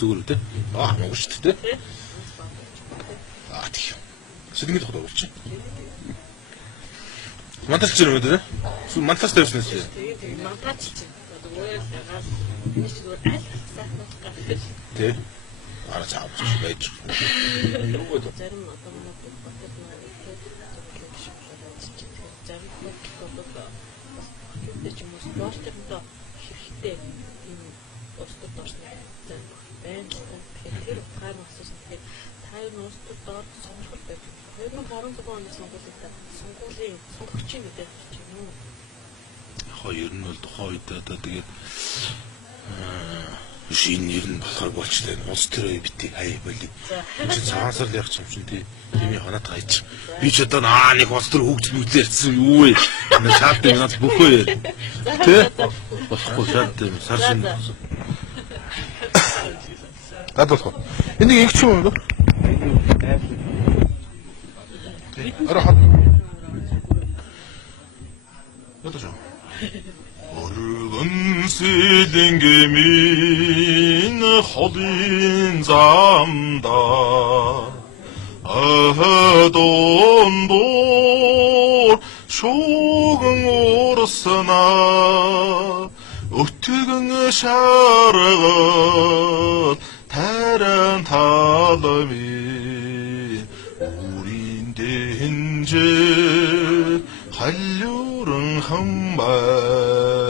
зүгээр үү те. Хамаагүй шүү дээ те. Тийм. Сэлэнгэд хот өгч. Монтаж чинь үү те. Монтаж тавьсан шүү. Тэгээд монтаж чинь. Зүгээр гал нэг зүгээр аль сайхан гал. Тэ. Ара цаавч байж. Юу гэдэг. Зарим одоо манай бодод зарим бодод бас ч юм уу спортердоо хэрэгтэй тийм устдад орсон зэн байна л та. Тэгэхээр ухаан асуусан. Тэгэхээр та юу устдад сонирхол байж 2016 оны сонгуулийн сонгогчийн мэдээж юм уу? Хоёр нь бол тухайн үед одоо тэгээд шинэ нэр нь болохоор болчлаа. Улс төрөө бити хай боли. Чи цаасар л явах юм чинь тийм ханаад гайч. Би ч одоо нэг улс төр хөгжил мүлээрсэн юу вэ? Шаардсан надад бөхөө. Тэ? Болохгүй шаардсан сар шин. Гад болох. Энийг их ч юм уу? Ара хат. Ятаж. Оргон сэлэнгэмин холын замда ахадондор шууган урсана өтгөн шаргал таран талами 우린 된제 한류른 한발